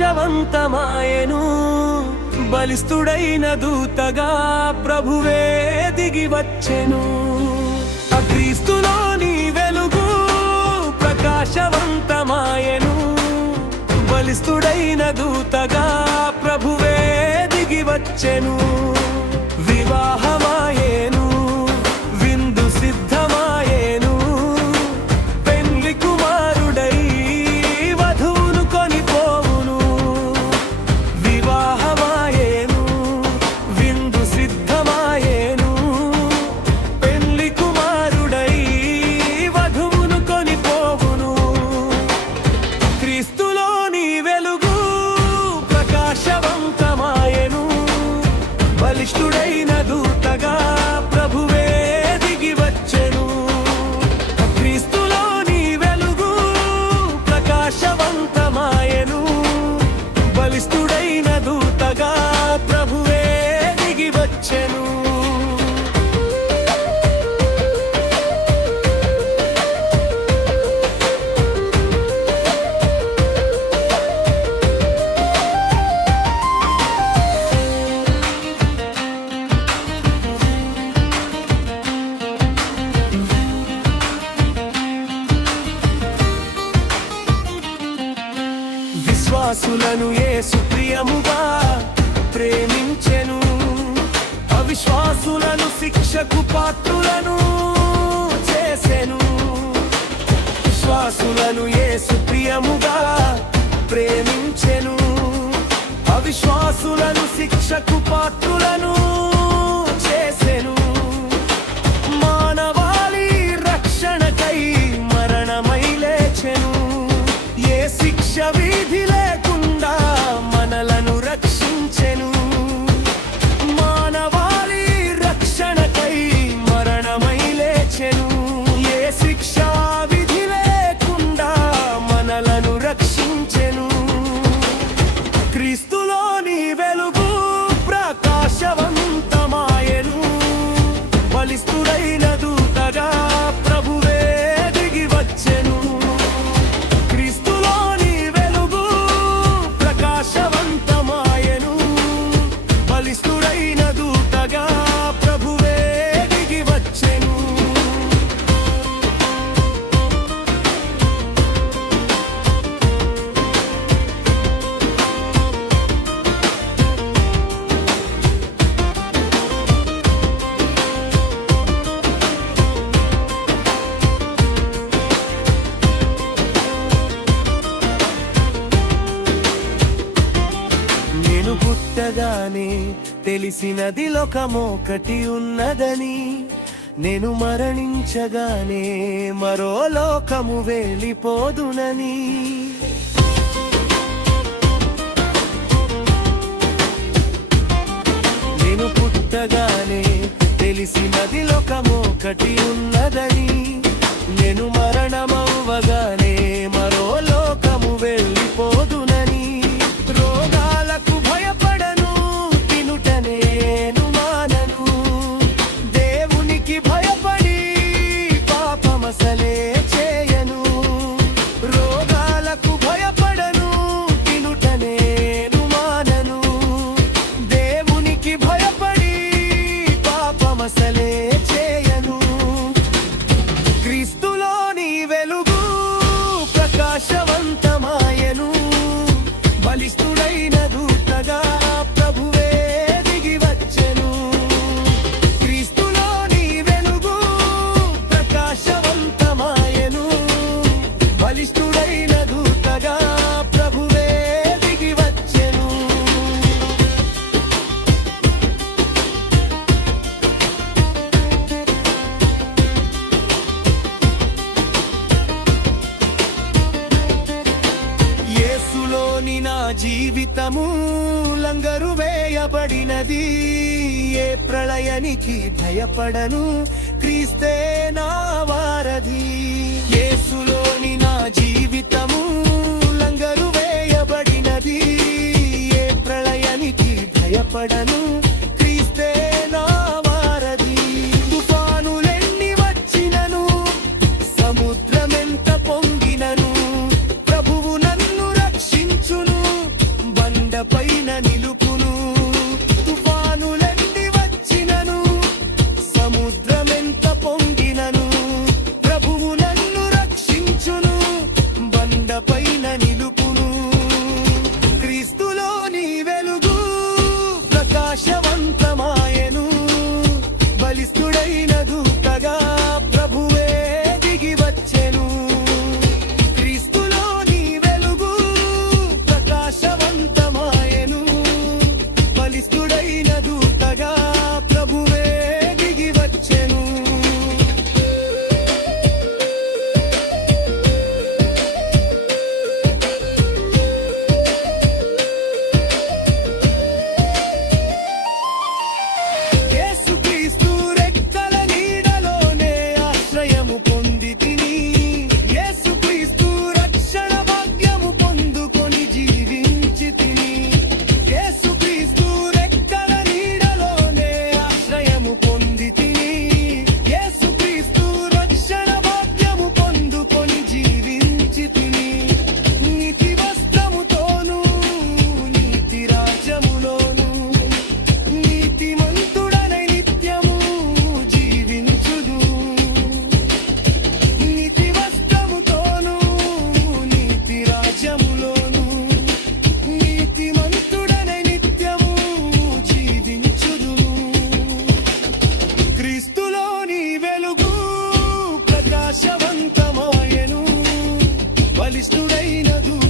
ప్రకాశవంతమాయెను. బలిష్ఠుడైన దూతగా ప్రభువే దిగి వచ్చెను. క్రీస్తులోని వెలుగు ప్రకాశవంతమాయెను. బలిష్ఠుడైన దూతగా ప్రభువే దిగి వచ్చెను. వివాహమాయేను, విందు సిద్ధమాయేను. పెండ్లి కుమారుడై వధువును కొనిపోవును. వివాహమాయేను, విందు సిద్ధమాయేను. పెండ్లి కుమారుడై వధువును కొనిపోవును. క్రీస్తులోని వెలుగు ప్రకాశవంతమాయెను. బలిష్ఠుడైన దూతగా ప్రభువే దిగి వచ్చెను. క్రీస్తులోని వెలుగు ప్రకాశవంతమాయెను. బలిష్ఠుడైన దూతగా ప్రభువే దిగి వచ్చెను. విశ్వాసులను యేసు ప్రియముగా ప్రేమించెను. అవిశ్వాసులను శిక్షకు పాత్రులను చేసెను. విశ్వాసులను యేసు ప్రియముగా ప్రేమించెను. అవిశ్వాసులను శిక్షకు పాత్రులను చేసెను. మానవాళి రక్షణకై మరణమై లేచెను. ఏ శిక్ష విధి లేకుండా మనలను రక్షించెను. మానవాళి రక్షణకై మరణమై లేచెను. ఏ శిక్ష విధి లేకుండా మనలను రక్షించెను. క్రీస్తులోని వెలుగు ప్రకాశవంతమాయెను. బలిష్ఠుడైన దూతగా ప్రభువే దిగి వచ్చెను. క్రీస్తులోని వెలుగు ప్రకాశవంతమాయెను. బలిష్ఠుడైన దూతగా ప్రభువే దిగి వచ్చెను. నేను పుట్టగానే తెలిసినది లోకమొకటి ఉన్నదని. నేను మరణించగానే మరో లోకము వెళ్ళిపోదునని. నేను పుట్టగానే తెలిసినది లోకమొకటి ఉన్నదని. నేను మరణమవ్వగానే మరో లోకము వెళ్ళిపోదునని. రోగాలకు భయపడను, తినుట నేను మానను. దేవునికి భయపడి పాపమసలే చేయను. రోగాలకు భయపడను, తినుట నేను మానను. దేవునికి భయపడి పాపమసలే చేయను. క్రీస్తులోని వెలుగు ప్రకాశవంతమాయెను. బలిష్ఠుడైన దూతగా ప్రభువే దిగి వచ్చెను. క్రీస్తులోని వెలుగు ప్రకాశవంతమాయెను. బలిష్ఠుడైన దూతగా ప్రభువే దిగి వచ్చెను. యేసులోని నా జీవితము లంగరు వేయబడినది. ఏ ప్రళయానికి భయపడను, క్రీస్తే నా వారధి. యేసులోని నా జీవితము లంగరు వేయబడినది. ఏ ప్రళయానికి భయపడను, క్రీస్తే నా వారధి. తుఫానులెన్ని వచ్చినను, సముద్రమెంత పొంగినను, ప్రభువు నన్ను రక్షించును. బలిష్ఠుడైన దూత